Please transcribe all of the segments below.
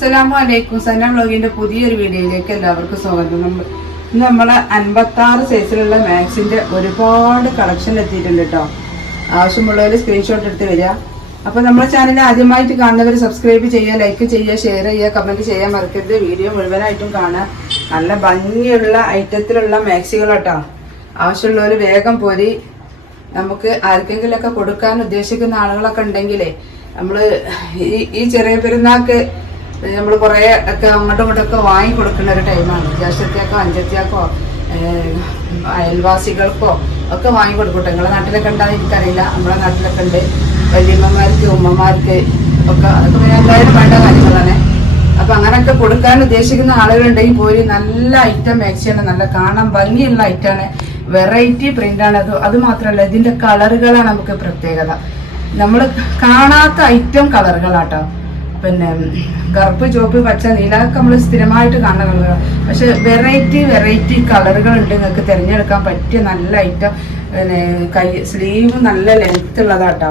അസ്സലാമു അലൈക്കും സന ബ്ലോഗിന്റെ പുതിയൊരു വീഡിയോയിലേക്ക് എല്ലാവർക്കും സ്വാഗതം. നമ്മൾ ഇന്ന് നമ്മളെ അൻപത്തി ആറ് സൈസിലുള്ള മാക്സിന്റെ ഒരുപാട് കളക്ഷൻ എത്തിയിട്ടുണ്ട് കേട്ടോ ആവശ്യമുള്ളവർ സ്ക്രീൻഷോട്ട് എടുത്ത് വരിക. അപ്പൊ നമ്മുടെ ചാനൽ ആദ്യമായിട്ട് കാണുന്നവർ സബ്സ്ക്രൈബ് ചെയ്യുക ലൈക്ക് ചെയ്യുക ഷെയർ ചെയ്യുക കമന്റ് ചെയ്യാൻ മറക്കരുത്. വീഡിയോ മുഴുവനായിട്ടും കാണുക. നല്ല ഭംഗിയുള്ള ഐറ്റത്തിലുള്ള മാക്സികൾ കേട്ടോ ആവശ്യമുള്ളവർ വേഗം പോരി. നമുക്ക് ആർക്കെങ്കിലുമൊക്കെ കൊടുക്കാൻ ഉദ്ദേശിക്കുന്ന ആളുകളൊക്കെ ഉണ്ടെങ്കിലേ നമ്മൾ ഈ ഈ ചെറിയ പെരുന്നാൾക്ക് നമ്മൾ കുറേ ഒക്കെ അങ്ങോട്ടും ഇങ്ങോട്ടും ഒക്കെ വാങ്ങി കൊടുക്കുന്ന ഒരു ടൈമാണ് ജ്യേഷ്ഠത്തിയാക്കോ അഞ്ചത്യാക്കോ അയൽവാസികൾക്കോ ഒക്കെ വാങ്ങി കൊടുക്കട്ടെ നിങ്ങളെ നാട്ടിലൊക്കെ ഉണ്ടാകും എനിക്കറിയില്ല. നമ്മുടെ നാട്ടിലൊക്കെ ഉണ്ട്. വല്യമ്മമാർക്ക് ഉമ്മമാർക്ക് ഒക്കെ അതൊക്കെ എന്തായാലും വേണ്ട കാര്യങ്ങളാണ്. അപ്പൊ അങ്ങനെയൊക്കെ കൊടുക്കാൻ ഉദ്ദേശിക്കുന്ന ആളുകളുണ്ടെങ്കിൽ പോയി നല്ല ഐറ്റം മാക്സിയാണ് നല്ല കാണാൻ ഭംഗിയുള്ള ഐറ്റാണ് വെറൈറ്റി പ്രിന്റ് ആണ്. അത് അത് മാത്രമല്ല ഇതിന്റെ കളറുകളാണ് നമുക്ക് പ്രത്യേകത. നമ്മൾ കാണാത്ത ഐറ്റം കളറുകളാട്ടോ പിന്നെ കറുപ്പ് ചുവപ്പ് പച്ച നീലൊക്കെ നമ്മൾ സ്ഥിരമായിട്ട് കാണുന്ന കളറുകൾ പക്ഷെ വെറൈറ്റി വെറൈറ്റി കളറുകൾ ഉണ്ട് നിങ്ങൾക്ക് തിരഞ്ഞെടുക്കാൻ പറ്റിയ നല്ല ഐറ്റം പിന്നെ കൈ സ്ലീവ് നല്ല ലെങ്ത് ഉള്ളതാട്ടോ.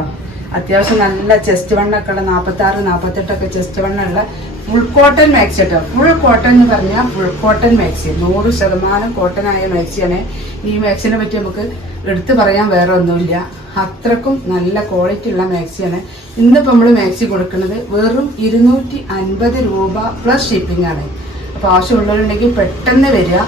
അത്യാവശ്യം നല്ല ചെസ്റ്റ് വണ്ണൊക്കെ ഉള്ള നാൽപ്പത്തി ആറ് നാൽപ്പത്തെട്ടൊക്കെ ചെസ്റ്റ് വണ്ണുള്ള ഫുൾ കോട്ടൺ മാക്സി കേട്ടോ. ഫുൾ കോട്ടൺ എന്ന് പറഞ്ഞാൽ ഫുൾ കോട്ടൺ മാക്സി നൂറ് ശതമാനം കോട്ടൺ ആയ മാക്സിയാണ് ഈ മാക്സിനെ പറ്റി നമുക്ക് എടുത്തു പറയാൻ വേറെ ഒന്നുമില്ല. അത്രക്കും നല്ല ക്വാളിറ്റി ഉള്ള മാക്സിയാണ് ഇന്നിപ്പോൾ നമ്മൾ മാക്സി കൊടുക്കുന്നത് വെറും ഇരുന്നൂറ്റി അൻപത് രൂപ പ്ലസ് ഷിപ്പിംഗ് ആണ്. അപ്പോൾ ആവശ്യമുള്ളവരുണ്ടെങ്കിൽ പെട്ടെന്ന് വരിക.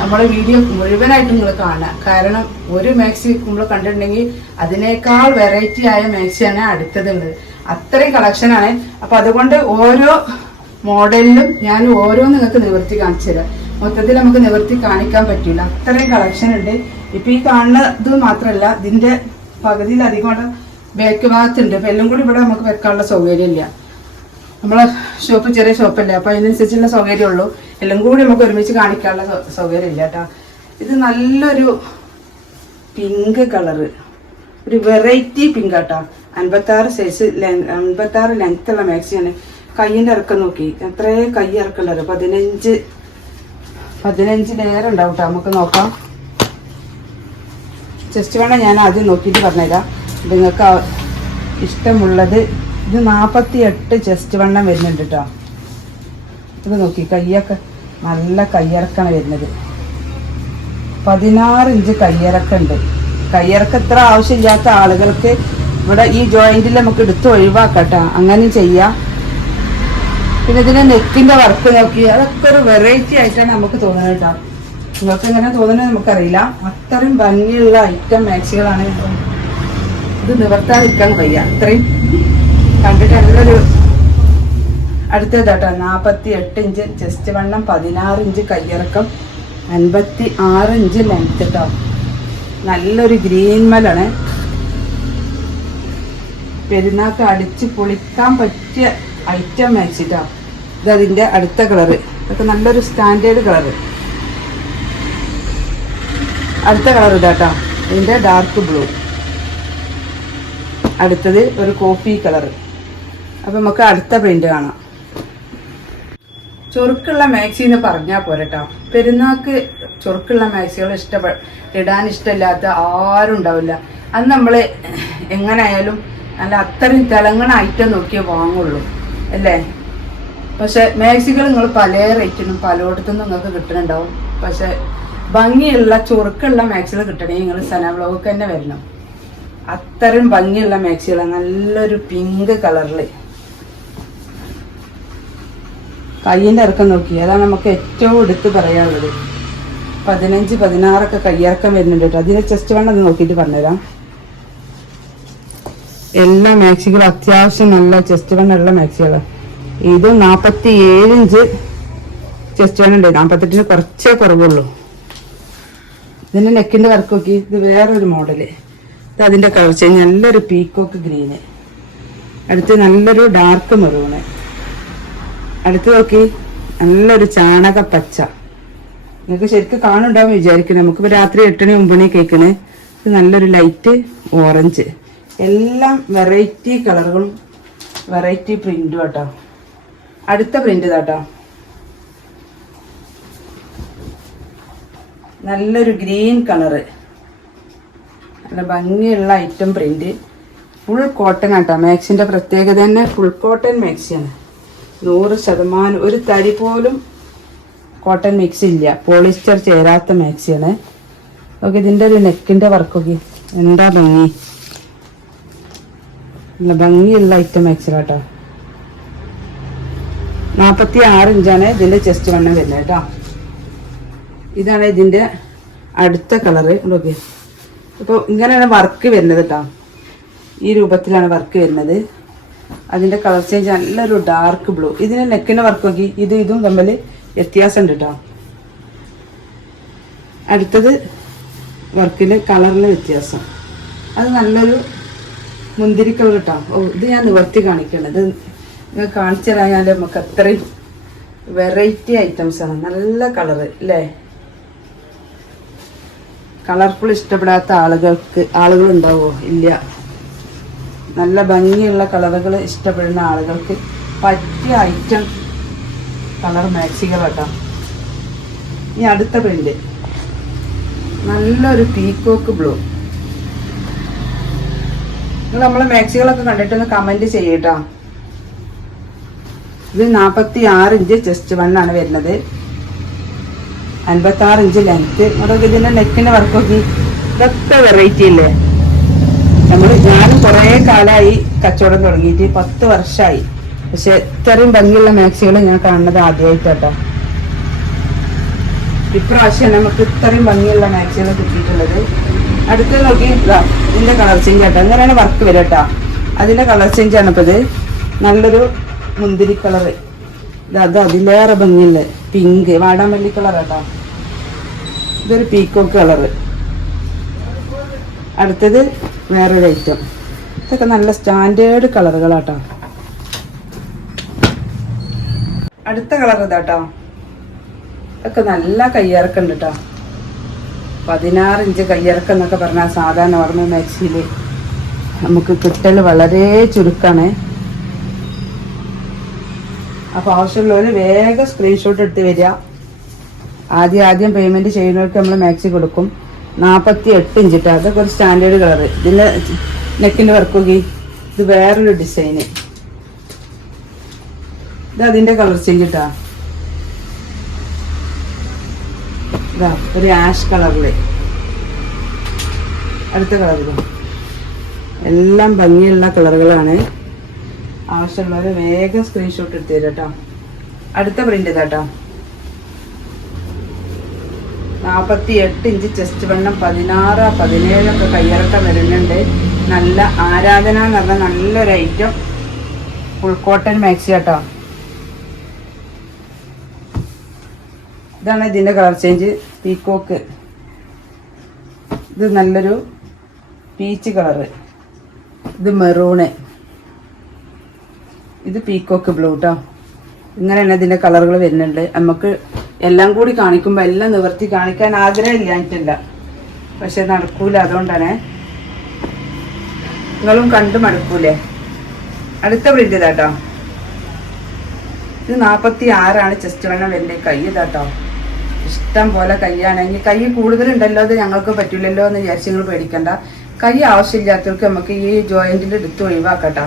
നമ്മുടെ വീഡിയോ മുഴുവനായിട്ട് നിങ്ങൾ കാണുക. കാരണം ഒരു മാക്സി നമ്മൾ കണ്ടിട്ടുണ്ടെങ്കിൽ അതിനേക്കാൾ വെറൈറ്റി ആയ മാക്സിയാണ് അടുത്തതുള്ളത് അത്രയും കളക്ഷനാണ് അപ്പൊ അതുകൊണ്ട് ഓരോ മോഡലിലും ഞാൻ ഓരോ നിങ്ങൾക്ക് നിവർത്തി കാണിച്ചു മൊത്തത്തിൽ നമുക്ക് നിവർത്തി കാണിക്കാൻ പറ്റില്ല അത്രയും കളക്ഷൻ ഉണ്ട്. ഇപ്പൊ ഈ കാണുന്നത് മാത്രമല്ല ഇതിന്റെ പകുതിയിലധികം ബാക്ക് ഭാഗത്തുണ്ട്. അപ്പൊ എല്ലാം കൂടി ഇവിടെ നമുക്ക് വെക്കാനുള്ള സൗകര്യമില്ല നമ്മളെ ഷോപ്പ് ചെറിയ ഷോപ്പല്ലേ അപ്പൊ അതിനനുസരിച്ചുള്ള സൗകര്യമുള്ളൂ എല്ലാം കൂടി നമുക്ക് ഒരുമിച്ച് കാണിക്കാനുള്ള സൗകര്യമില്ല കേട്ടോ. ഇത് നല്ലൊരു പിങ്ക് കളറ് ഒരു വെറൈറ്റി പിങ്ക് ആട്ടോ. അൻപത്തി ആറ് സൈസ് അൻപത്തി ആറ് ലെങ്ത് ഉള്ള മാക്സിയാണ് കയ്യിന്റെ ഇറക്കം നോക്കി. എത്രയും കൈ ഇറക്കുള്ളത് പതിനഞ്ച് പതിനഞ്ച് ലെയർ ഉണ്ടാവും കേട്ടോ നമുക്ക് നോക്കാം. ജസ്റ്റ് വേണം ഞാൻ ആദ്യം നോക്കിയിട്ട് പറഞ്ഞുതരാം. നിങ്ങൾക്ക് ഇഷ്ടമുള്ളത് ഇത് നാൽപ്പത്തി എട്ട് ചെസ്റ്റ് വണ്ണം വരുന്നുണ്ട് കേട്ടോ ഇത് നോക്കി. കയ്യൊക്കെ നല്ല കയ്യിറക്കാണ് വരുന്നത്. പതിനാറ് ഇഞ്ച് കയ്യിറക്കുണ്ട് കയ്യിറക്കം ഇത്ര ആവശ്യമില്ലാത്ത ആളുകൾക്ക് ഇവിടെ ഈ ജോയിന്റിൽ നമുക്ക് എടുത്ത് ഒഴിവാക്കട്ടെ. അങ്ങനെ ചെയ്യാം. പിന്നെ ഇതിന്റെ നെക്കിന്റെ വർക്ക് നോക്കി. അതൊക്കെ ഒരു വെറൈറ്റി ആയിട്ടാണ് നമുക്ക് തോന്നുന്നത് കേട്ടോ. നിങ്ങൾക്ക് എങ്ങനെ തോന്നുന്നത് നമുക്കറിയില്ല. അത്രയും ഭംഗിയുള്ള ഐറ്റം മാക്സികളാണ് ഇത് നിവർത്താതിരിക്കാൻ വയ്യ. അത്രയും കണ്ടിട്ട് നല്ലൊരു കേട്ടോ നാൽപ്പത്തി എട്ട് ഇഞ്ച് ചെസ്റ്റ് വണ്ണം പതിനാറ് ഇഞ്ച് കയ്യിറക്കം അൻപത്തി ആറ് ഇഞ്ച് ലെങ്ത് കേട്ടോ നല്ലൊരു ഗ്രീൻ മലാണ് പെരുന്നാക്ക് അടിച്ച് പൊളിക്കാൻ പറ്റിയ ഐറ്റം മാക്സിട്ടോ ഇത് അതിന്റെ അടുത്ത കളറ് ഇതൊക്കെ നല്ലൊരു സ്റ്റാൻഡേർഡ് കളറ് അടുത്ത കളർ ഇതാട്ടോ ഇതിന്റെ ഡാർക്ക് ബ്ലൂ അടുത്തത് ഒരു കോഫി കളർ അപ്പൊ നമുക്ക് അടുത്ത പ്രിന്റ് കാണാം. ചൊറുക്കുള്ള മാക്സി എന്ന് പറഞ്ഞാൽ പോരട്ടോ പെരുന്നാക്ക് ചൊറുക്കുള്ള മാക്സികൾ ഇഷ്ടപ്പെ ഇടാൻ ഇഷ്ടമില്ലാത്ത ആരും ഉണ്ടാവില്ല. അത് നമ്മൾ എങ്ങനെയായാലും നല്ല അത്രയും തിളങ്ങണ ഐറ്റം നോക്കിയേ വാങ്ങുള്ളൂ അല്ലേ? പക്ഷെ മാക്സികൾ നിങ്ങൾ പല റേറ്റിനും പലയിടത്തുനിന്നും നിങ്ങൾക്ക് കിട്ടുന്നുണ്ടാവും. പക്ഷെ ഭംഗിയുള്ള ചുറുക്കുള്ള മാക്സികൾ കിട്ടണമെങ്കിൽ നിങ്ങൾ സന ബ്ലോക്ക് തന്നെ വരണം. അത്രയും ഭംഗിയുള്ള മാക്സികളാണ് നല്ലൊരു പിങ്ക് കളറിൽ കയ്യിന്റെ ഇറക്കം നോക്കി അതാണ് നമുക്ക് ഏറ്റവും എടുത്ത് പറയാനുള്ളത്. പതിനഞ്ച് പതിനാറൊക്കെ കയ്യിറക്കം വരുന്നുണ്ട് കേട്ടോ. അതിന്റെ ചെസ്റ്റ് വേണം അത് നോക്കിയിട്ട് പറഞ്ഞുതരാം. എല്ലാ മാക്സികളും അത്യാവശ്യം നല്ല ചെസ്റ്റ് വണ്ണുള്ള മാക്സികളാണ് ഇത് നാൽപ്പത്തി ഏഴ് ഇഞ്ച് ചെസ്റ്റ് വണ്ണം ഉണ്ട്. നാൽപ്പത്തെട്ടിന് കുറച്ചേ കുറവുള്ളൂ. ഇതിന്റെ നെക്കിന്റെ വർക്ക് നോക്കി. ഇത് വേറൊരു മോഡൽ ഇത് അതിന്റെ കളർ ചേഞ്ച് നല്ലൊരു പീക്കോക്ക് ഗ്രീന് അടുത്ത് നല്ലൊരു ഡാർക്ക് മെറൂണ് അടുത്ത് നോക്കി. നല്ലൊരു ചാണക പച്ച. നിങ്ങൾക്ക് ശരിക്കും കാണുണ്ടാവും വിചാരിക്കുന്നു. നമുക്കിപ്പോൾ രാത്രി എട്ടണി ഒമ്പണി കേൾക്കണേ ഇത് നല്ലൊരു ലൈറ്റ് ഓറഞ്ച് എല്ലാം വെറൈറ്റി കളറുകളും വെറൈറ്റി പ്രിന്റും കേട്ടോ അടുത്ത പ്രിന്റ് ഇതാട്ടോ നല്ലൊരു ഗ്രീൻ കളറ് നല്ല ഭംഗിയുള്ള ഐറ്റം പ്രിന്റ് ഫുൾ കോട്ടൺ ആട്ടോ. മാക്സിന്റെ പ്രത്യേകത തന്നെ ഫുൾ കോട്ടൺ മാക്സിയാണ് നൂറ് ശതമാനം ഒരു തരി പോലും കോട്ടൺ മിക്സ് ഇല്ല. പോളിസ്റ്റർ ചേരാത്ത മാക്സിയാണ് ഓക്കെ ഇതിന്റെ ഒരു നെക്കിന്റെ വർക്കൊക്കെ എന്താ ഭംഗി? നല്ല ഭംഗിയുള്ള ഐറ്റം മാക്സിലാട്ടോ നാൽപ്പത്തി ആറ് ഇഞ്ചാണ് ഇതിന്റെ ചെസ്റ്റ് വണ്ണം വരുന്നത് കേട്ടോ. ഇതാണ് ഇതിന്റെ അടുത്ത കളറ് നോക്കി ഇപ്പോൾ ഇങ്ങനെയാണ് വർക്ക് വരുന്നത് കേട്ടോ. ഈ രൂപത്തിലാണ് വർക്ക് വരുന്നത്. അതിന്റെ കളർ ചേഞ്ച് നല്ലൊരു ഡാർക്ക് ബ്ലൂ ഇതിന് നെക്കിന്റെ വർക്ക് നോക്കി. ഇത് ഇതും തമ്മിൽ വ്യത്യാസമുണ്ട് കേട്ടോ. അടുത്തത് വർക്കിന് കളറിന് വ്യത്യാസം. അത് നല്ലൊരു മുന്തിരി കളർ കേട്ടോ ഓ ഇത് ഞാൻ നിവർത്തി കാണിക്കണത്. നിങ്ങൾ കാണിച്ചു തരാൻ നമുക്ക് അത്രയും വെറൈറ്റി ആണ്. നല്ല കളറ് അല്ലേ കളർഫുൾ ഇഷ്ടപ്പെടാത്ത ആളുകൾക്ക് ആളുകൾ ഉണ്ടാവോ ഇല്ല. നല്ല ഭംഗിയുള്ള കളറുകൾ ഇഷ്ടപ്പെടുന്ന ആളുകൾക്ക് പറ്റിയ ഐറ്റം കളർ മാക്സികൾ കേട്ടോ ഇനി അടുത്ത പ്രിന്റ് നല്ലൊരു പീക്കോക്ക് ബ്ലൂ നിങ്ങൾ നമ്മളെ മാക്സികളൊക്കെ കണ്ടിട്ടൊന്ന് കമന്റ് ചെയ്യട്ടോ. ഇത് നാൽപ്പത്തി ആറ് ഇഞ്ച് ചെസ്റ്റ് വണ്ണാണ് വരുന്നത്. അൻപത്തി ആറ് ഇഞ്ച് ലെങ്ത് അതൊക്കെ ഇതിന്റെ നെക്കിന്റെ വർക്കൊക്കെ ഇതൊക്കെ വെറൈറ്റി അല്ലേ? നമ്മൾ ഞാനും കുറേ കാലമായി കച്ചവടം തുടങ്ങിയിട്ട് പത്ത് വർഷമായി പക്ഷെ ഇത്രയും ഭംഗിയുള്ള മാക്സികൾ ഞാൻ കാണുന്നത് ആദ്യമായിട്ടാട്ടോ ഇപ്രാവശ്യം നമുക്ക് ഇത്രയും ഭംഗിയുള്ള മാക്സികൾ കിട്ടിയിട്ടുള്ളത്. അടുത്ത് നോക്കി ഇതാ ഇതിന്റെ കളർ ചേഞ്ച് ആട്ടോ. ഇങ്ങനെയാണ് വർക്ക് വരിക കേട്ടോ. അതിന്റെ കളർ ചേഞ്ച് ആണ് ഇത് നല്ലൊരു മുന്തിരി കളറ് അത് അതിലേറെ ഭംഗിയുള്ള പിങ്ക് വാടാമല്ലി കളർ കേട്ടോ ഇതൊരു പീക്കോക്ക് കളറ് അടുത്തത് വേറൊരു ഐറ്റം ഇതൊക്കെ നല്ല സ്റ്റാൻഡേർഡ് കളറുകളാട്ടോ അടുത്ത കളർ ഇതാട്ടോ. ഒക്കെ നല്ല കയ്യിറക്കം ഉണ്ട് കേട്ടോ. പതിനാറ് ഇഞ്ച് കയ്യിറക്കം എന്നൊക്കെ പറഞ്ഞാൽ സാധാരണ നോർമൽ മാക്സിയിൽ നമുക്ക് കിട്ടൽ വളരെ ചുരുക്കമാണ് അപ്പോൾ ആവശ്യമുള്ളവർ വേഗം സ്ക്രീൻഷോട്ട് എടുത്ത് വരിക. ആദ്യം ആദ്യം പേയ്മെന്റ് ചെയ്യുന്നവർക്ക് നമ്മൾ മാക്സി കൊടുക്കും. നാൽപ്പത്തി എട്ട് ഇഞ്ചിട്ട് അതൊക്കെ ഒരു സ്റ്റാൻഡേർഡ് കളറ് ഇതിന്റെ നെക്കിന്റെ വർക്കുകി ഇത് വേറൊരു ഡിസൈന് ഇത് അതിന്റെ കളർ ചേഞ്ച് ഇതാ ഒരു ആഷ് കളറിൽ. അടുത്ത കളറിൽ എല്ലാം ഭംഗിയുള്ള കളറുകളാണ്. ആവശ്യമുള്ളത് വേഗം സ്ക്രീൻഷോട്ട് എടുത്ത് തരാം കേട്ടോ അടുത്ത പ്രിന്റ് ഇതാട്ടോ നാൽപ്പത്തി എട്ട് ഇഞ്ച് ചെസ്റ്റ് വണ്ണം പതിനാറ് പതിനേഴൊക്കെ കയ്യിറക്കം വരുന്നുണ്ട്. നല്ല ആരാധന എന്ന് പറഞ്ഞാൽ നല്ലൊരു ഐറ്റം ഫുൾ കോട്ടൺ മാക്സി കേട്ടോ ഇതാണ് ഇതിന്റെ കളർ ചേഞ്ച് പീക്കോക്ക്. ഇത് നല്ലൊരു പീച്ച് കളറ് ഇത് മെറൂണ്. ഇത് പീക്കോക്ക് ബ്ലൂ കേട്ടോ ഇങ്ങനെയാണ് ഇതിന്റെ കളറുകൾ വരുന്നുണ്ട് നമുക്ക് എല്ലാം കൂടി കാണിക്കുമ്പോൾ എല്ലാം നിവർത്തി കാണിക്കാൻ ആഗ്രഹമില്ലായിട്ടില്ല പക്ഷെ നടക്കൂല അതുകൊണ്ടാണ്. നിങ്ങളും കണ്ടു മടുക്കൂലേ? അടുത്ത പ്രിന്റ് ഇതാട്ടോ. ഇത് നാൽപ്പത്തി ആറാണ് ചെസ്റ്റ് വെള്ളം വരുന്നത്. കൈ ഇതാട്ടോ. ഇഷ്ടം പോലെ കൈയാണ്. ഇനി കൈ കൂടുതലുണ്ടല്ലോ അത് ഞങ്ങൾക്ക് പറ്റില്ലല്ലോ എന്ന് വിചാരിച്ച് നിങ്ങൾ പേടിക്കണ്ട. കൈ ആവശ്യമില്ലാത്തവർക്ക് നമുക്ക് ഈ ജോയിന്റിന്റെ എടുത്ത് ഒഴിവാക്കട്ടോ.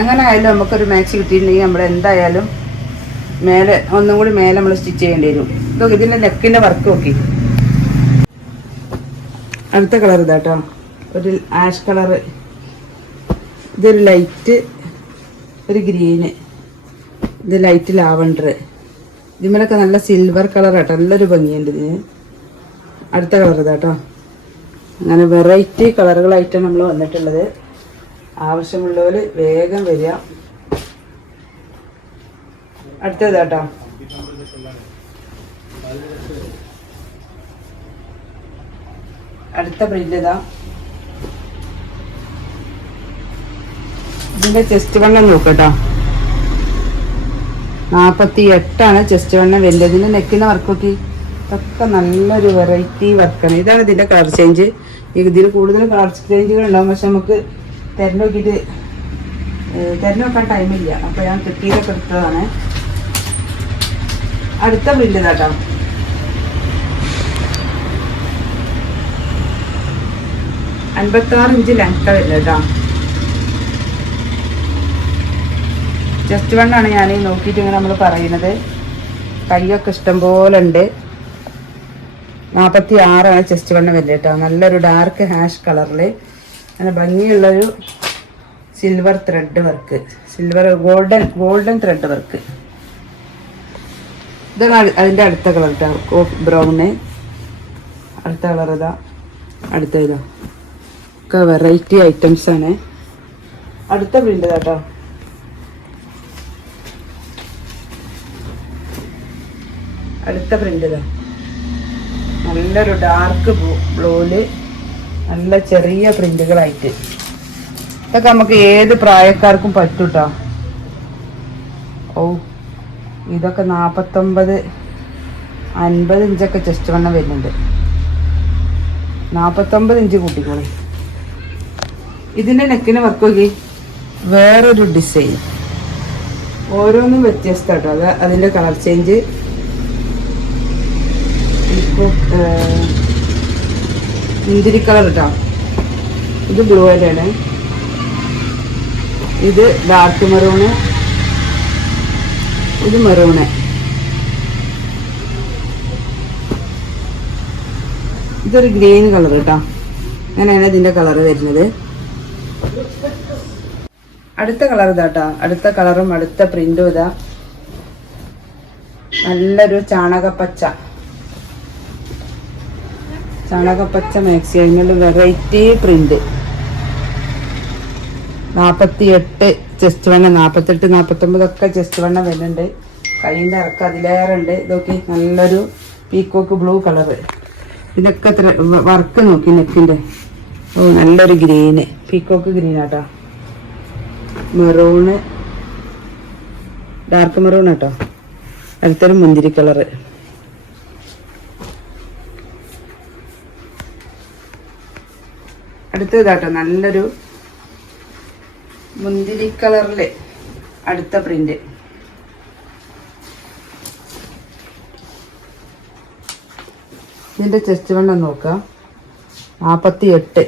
എങ്ങനെ ആയാലും നമുക്കൊരു മാച്ച് കിട്ടിയിട്ടുണ്ടെങ്കിൽ നമ്മൾ എന്തായാലും മേലെ ഒന്നും കൂടി മേലെ നമ്മൾ സ്റ്റിച്ച് ചെയ്യേണ്ടി വരും. ഇതൊക്കെ ഇതിന്റെ നെക്കിന്റെ വർക്ക് നോക്കി. അടുത്ത കളർ ഇതാട്ടോ ഒരു ആഷ് കളറ് ഇതൊരു ലൈറ്റ് ഒരു ഗ്രീന് ഇത് ലൈറ്റ് ലാവണ്ടർ. ഇതിന്മേലൊക്കെ നല്ല സിൽവർ കളർ ആട്ടോ. നല്ലൊരു ഭംഗിയുണ്ട് ഇതിന്. അടുത്ത കളർ ഇതാട്ടോ അങ്ങനെ വെറൈറ്റി കളറുകളായിട്ടാണ് നമ്മൾ വന്നിട്ടുള്ളത്. ആവശ്യമുള്ളവർ വേഗം വരിക. അടുത്തത് കേട്ടോ അടുത്ത പ്രിന്റ് ഇതാ. ഇതിന്റെ ചെസ്റ്റ് വണ്ണം നോക്കട്ടോ നാപ്പത്തി എട്ടാണ് ചെസ്റ്റ് വണ്ണം. വരുന്നത് നെക്കിന്റെ വർക്ക് വർക്കൊക്കെ ഇതൊക്കെ നല്ലൊരു വെറൈറ്റി വർക്കാണ് ഇതാണ് ഇതിന്റെ കളർ ചേഞ്ച് ഇതിൽ കൂടുതൽ കളർ ചേഞ്ചുകൾ ഉണ്ടാവും. പക്ഷെ നമുക്ക് തിരഞ്ഞു തിരഞ്ഞെടുക്കാൻ ടൈമില്ല അപ്പോൾ ഞാൻ കിട്ടിയതൊക്കെ എടുത്തതാണ്. അടുത്ത പ്രിന്റ് കേട്ടോ അൻപത്താറ് ഇഞ്ച് ലെങ്ത് വരുന്നത് കേട്ടോ ചെസ്റ്റ് വണ്ണാണ് ഞാൻ നോക്കിയിട്ട് ഇങ്ങനെ നമ്മൾ പറയുന്നത്. കൈയൊക്കെ ഇഷ്ടം പോലെ ഉണ്ട് നാൽപ്പത്തി ആറാണ് ചെസ്റ്റ് വണ്ണം വരുന്നത് കേട്ടോ. നല്ലൊരു ഡാർക്ക് ഹാഷ് കളറിൽ അങ്ങനെ ഭംഗിയുള്ളൊരു silver thread work silver golden golden thread work ഇതാണ് അതി- അതിന്റെ അടുത്ത കളർ കേട്ടോ ബ്രൗണ് അടുത്ത കളർ ഇതാ. അടുത്ത ഇതാ. ഒക്കെ വെറൈറ്റി ആണ്. അടുത്ത പ്രിന്റ് കേട്ടോ അടുത്ത പ്രിന്റ് നല്ലൊരു ഡാർക്ക് ബ്ലൂൽ നല്ല ചെറിയ പ്രിന്റുകളായിട്ട് ഇതൊക്കെ നമുക്ക് ഏത് പ്രായക്കാർക്കും പറ്റൂട്ടോ. ഓ ഇതൊക്കെ നാൽപ്പത്തൊമ്പത് അൻപത് ഇഞ്ചൊക്കെ ചെസ്റ്റ് വണ്ണം വരുന്നുണ്ട്. നാൽപ്പത്തൊമ്പത് ഇഞ്ച് കൂട്ടിക്കോളി. ഇതിന്റെ നെക്കിന് വർക്ക് നോക്കി. വേറൊരു ഡിസൈൻ ഓരോന്നും വ്യത്യസ്ത കേട്ടോ അത് അതിന്റെ കളർ ചേഞ്ച് മുന്തിരി കളർ കേട്ടോ ഇത് ബ്ലൂ ആണ്. ഇത് ഡാർക്ക് മെറൂണ്. ഇത് മെറൂണ്. ഇതൊരു ഗ്രീൻ കളർ കേട്ടോ അങ്ങനെയാണ് ഇതിന്റെ കളർ വരുന്നത്. അടുത്ത കളർ ഇതാട്ടോ അടുത്ത കളറും അടുത്ത പ്രിന്റും ഇതാ. നല്ലൊരു ചാണകപ്പച്ച. ചാണകപ്പച്ച മാക്സി അതിനുള്ള വെറൈറ്റി പ്രിന്റ് നാൽപ്പത്തി എട്ട് ചെസ്റ്റ് വണ്ണ നാൽപ്പത്തെട്ട് നാൽപ്പത്തൊമ്പതൊക്കെ ചെസ്റ്റ് വണ്ണം വരുന്നുണ്ട്. കൈയിന്റെ ഇറക്കം അതിലേറെ ഉണ്ട് ഇതൊക്കെ നല്ലൊരു പീക്കോക്ക് ബ്ലൂ കളറ് ഇതൊക്കെ വർക്ക് നോക്കി നെക്കിന്റെ. ഓ നല്ലൊരു ഗ്രീന് പീക്കോക്ക് ഗ്രീൻ ആട്ടോ. മെറൂണ് ഡാർക്ക് മെറൂൺ ആട്ടോ. അടുത്തൊരു മുന്തിരി കളറ് അടുത്തതാട്ടോ നല്ലൊരു മുന്തിരി കളറിലെ അടുത്ത പ്രിന്റ്. ഇതിന്റെ ചെസ്റ്റ് വണ്ണം നോക്കാം. നാപ്പത്തി എട്ട്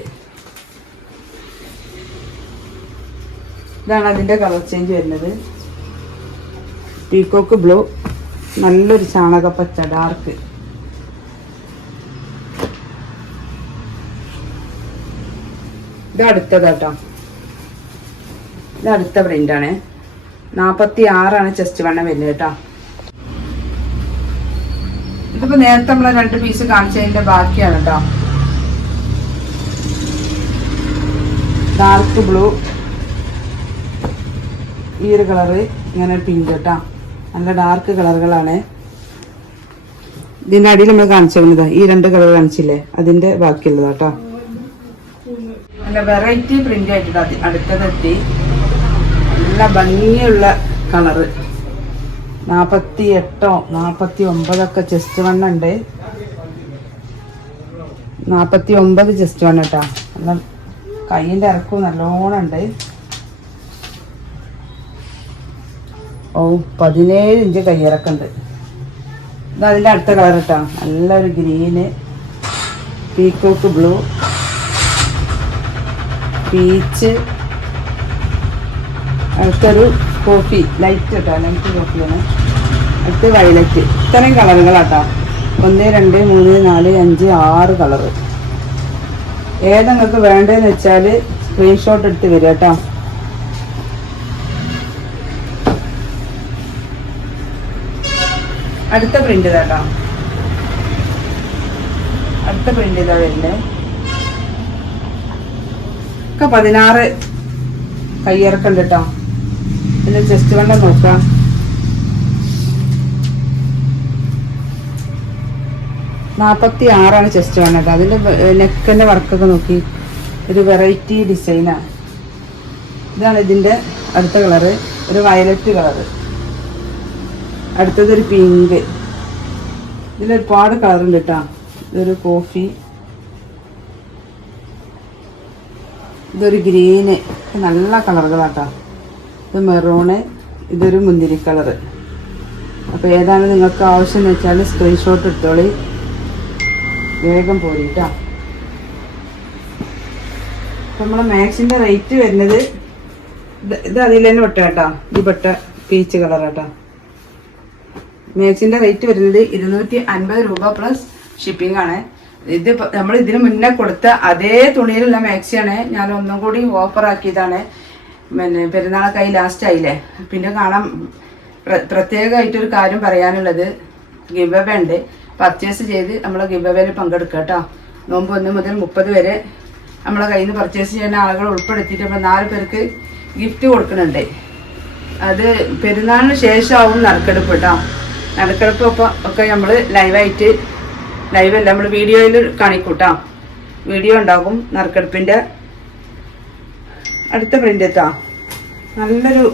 ഇതാണ് അതിന്റെ കളർ ചേഞ്ച് വരുന്നത്. പീക്കോക്ക് ബ്ലൂ നല്ലൊരു ചാണകപ്പച്ച ഡാർക്ക് ഇത് അടുത്തതാട്ടോ ഇത് അടുത്ത പ്രിന്റാണ് നാപ്പത്തി ആറാണ് ചെസ്റ്റ് വണ്ണം വരുന്നത് കേട്ടോ. ഇതിപ്പോ നേരത്തെ നമ്മളെ രണ്ട് പീസ് കാണിച്ചതിന്റെ ബാക്കിയാണ് കേട്ടോ. ഡാർക്ക് ബ്ലൂ ഈ ഒരു കളറ് ഇങ്ങനെ പിങ്ക് കേട്ടോ. നല്ല ഡാർക്ക് കളറുകളാണ് ഇതിന്റെ അടിയിൽ നമ്മൾ കാണിച്ചു ഈ രണ്ട് കളർ കാണിച്ചില്ലേ? അതിന്റെ ബാക്കിയുള്ളതാ കേട്ടോ നല്ല വെറൈറ്റി പ്രിന്റ് ആയിട്ട് അടുത്തതെത്തി. നല്ല ഭംഗിയുള്ള കളറ് നാപ്പത്തി എട്ടോ നാപ്പത്തി ഒമ്പതൊക്കെ ചെസ്റ്റ് വണ്ണുണ്ട് നാപ്പത്തി ഒമ്പത് ചെസ്റ്റ് വണ്ണ കേട്ടോ നല്ല കയ്യിന്റെ ഇറക്കവും നല്ലോണം ഉണ്ട്. ഓ പതിനേഴ് ഇഞ്ച് കയ്യിറക്കുണ്ട് ഇത് അതിന്റെ അടുത്ത കളർ കേട്ടോ നല്ലൊരു ഗ്രീന് പീക്കോക്ക് ബ്ലൂ പീച്ച്. അടുത്തൊരു കോഫി ലൈറ്റ് കേട്ടോ ലൈറ്റ് കോഫിയാണ് അടുത്ത് വയലറ്റ് ഇത്രയും കളറുകളാട്ടോ. ഒന്ന് രണ്ട് മൂന്ന് നാല് അഞ്ച് ആറ് കളറ്. ഏതങ്ങൾക്ക് വേണ്ടതെന്ന് വെച്ചാൽ സ്ക്രീൻഷോട്ട് എടുത്ത് വരിക കേട്ടോ. അടുത്ത പ്രിന്റ് കേട്ടോ അടുത്ത പ്രിന്റ് ഇതാ വരുന്നത് ഒക്കെ പതിനാറ് കയ്യിറക്കുണ്ട് കേട്ടോ പിന്നെ ചെസ്റ്റ് വണ്ണം നോക്കാം. നാൽപ്പത്തി ആറാണ് ചെസ്റ്റ് വണ്ണം കേട്ടോ അതിന്റെ നെക്കിന്റെ വർക്കൊക്കെ നോക്കി. ഒരു വെറൈറ്റി ഡിസൈനാണ് ഇതാണ് ഇതിന്റെ അടുത്ത കളറ് ഒരു വയലറ്റ് കളറ് അടുത്തതൊരു പിങ്ക് ഇതിൽ ഒരുപാട് കളറുണ്ട് കേട്ടോ ഇതൊരു കോഫി ഇതൊരു ഗ്രീന്. നല്ല കളറുകളാട്ടോ. ഇത് മെറൂണ് ഇതൊരു മുന്തിരി കളറ്. അപ്പോൾ ഏതാണ് നിങ്ങൾക്ക് ആവശ്യം എന്ന് വെച്ചാൽ സ്ക്രീൻഷോട്ട് എടുത്തോളി. വേഗം പോരിട്ടാ. നമ്മൾ മാക്സിന്റെ റേറ്റ് വരുന്നത് ഇത് അതിൽ തന്നെ പെട്ട കേട്ടോ ഈ പെട്ട പീച്ച് കളർ കേട്ടോ മാക്സിന്റെ റേറ്റ് വരുന്നത് ഇരുന്നൂറ്റി അൻപത് രൂപ പ്ലസ് ഷിപ്പിംഗ് ആണ്. ഇത് നമ്മൾ ഇതിന് മുന്നേ കൊടുത്ത അതേ തുണിയിലുള്ള മാക്സിയാണ് ഞാൻ ഒന്നും കൂടി ഓഫർ ആക്കിയതാണ്. പിന്നെ പെരുന്നാളൊക്കെ ലാസ്റ്റ് ആയില്ലേ? പിന്നെ കാണാൻ പ്ര- പ്രത്യേകമായിട്ടൊരു കാര്യം പറയാനുള്ളത്. ഗിവ് അവേ ഉണ്ട്. പർച്ചേസ് ചെയ്ത് നമ്മൾ ഗിവ് അവേയിൽ പങ്കെടുക്കുക കേട്ടോ. നോമ്പ് ഒന്ന് മുതൽ മുപ്പത് വരെ നമ്മളെ കയ്യിൽ നിന്ന് പർച്ചേസ് ചെയ്യുന്ന ആളുകൾ ഉൾപ്പെടുത്തിയിട്ട് ഇപ്പോൾ നാല് പേർക്ക് ഗിഫ്റ്റ് കൊടുക്കുന്നുണ്ട്. അത് പെരുന്നാളിന് ശേഷമാവും നറുക്കെടുപ്പ് കേട്ടോ. നറുക്കെടുപ്പ് ഒക്കെ നമ്മൾ ലൈവായിട്ട് ലൈവല്ല നമ്മൾ വീഡിയോയിൽ കാണിക്കൂട്ടാ. വീഡിയോ ഉണ്ടാകും നറുക്കെടുപ്പിന്റെ അടുത്ത പ്രിന്റ് എത്താ. നല്ലൊരു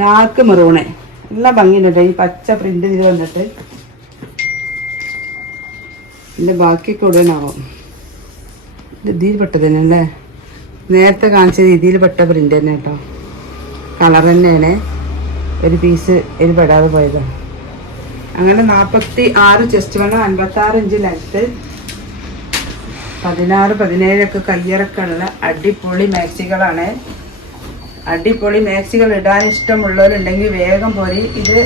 ഡാർക്ക് മെറൂണ് നല്ല ഭംഗിയുണ്ട് ഈ പച്ച പ്രിന്റ് ഇതിൽ വന്നിട്ട്. ഇതിന്റെ ബാക്കി കൂടെ ഇത് ഇതിൽ പെട്ടത് തന്നെ അല്ലേ? നേരത്തെ കാണിച്ച രീതിയിൽ പെട്ട പ്രിന്റ് തന്നെ കേട്ടോ. കളർ തന്നെയാണ്. ഒരു പീസ് ഇതിൽ പെടാതെ പോയതാണ് അങ്ങനെ നാൽപ്പത്തി ആറ് ചെസ്റ്റ് വണ്ണം അൻപത്തി ആറ് ഇഞ്ച് ലെങ്ത്ത് പതിനാറ് പതിനേഴൊക്കെ കയ്യിറക്കമുള്ള അടിപൊളി മാക്സികളാണ്. അടിപൊളി മാക്സികൾ ഇടാൻ ഇഷ്ടമുള്ളവരുണ്ടെങ്കിൽ വേഗം പോരി. ഇത്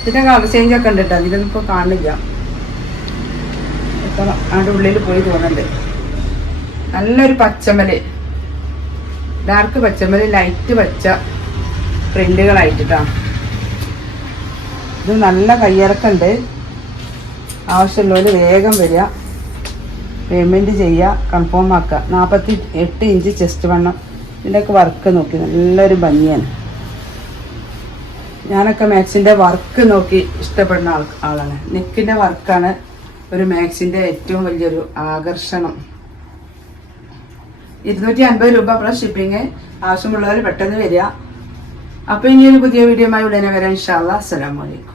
ഇതിനെ കളർ ചേഞ്ച് ഒക്കെ ഉണ്ട് കേട്ടോ ഇതൊന്നും ഇപ്പോൾ കാണില്ല ഇപ്പം അതിന്റെ ഉള്ളിൽ പോയി തോന്നുന്നുണ്ട് നല്ലൊരു പച്ചമൽ. ഡാർക്ക് പച്ചമൽ ലൈറ്റ് പച്ച പ്രിന്റുകളായിട്ടാ. ഇത് നല്ല കയ്യിറക്കുണ്ട്. ആവശ്യമുള്ളവർ വേഗം വരിക. പേയ്മെന്റ് ചെയ്യുക കൺഫേം ആക്കുക. നാൽപ്പത്തി എട്ട് ഇഞ്ച് ചെസ്റ്റ് വണ്ണം. ഇതിന്റെയൊക്കെ വർക്ക് നോക്കി. നല്ലൊരു ഭംഗിയാണ്. ഞാനൊക്കെ മാക്സിന്റെ വർക്ക് നോക്കി ഇഷ്ടപ്പെടുന്ന ആൾ ആളാണ്. നെക്കിന്റെ വർക്കാണ് ഒരു മാക്സിന്റെ ഏറ്റവും വലിയൊരു ആകർഷണം. ഇരുന്നൂറ്റി അൻപത് രൂപ പ്ലസ് ഷിപ്പിംഗ് ആവശ്യമുള്ളവർ പെട്ടെന്ന് വരിക. അപ്പോൾ ഇനിയൊരു പുതിയ ആയി ഉടനെ വരാം. ഇൻഷാല്ലാ അസ്സലാമു അലൈക്കും.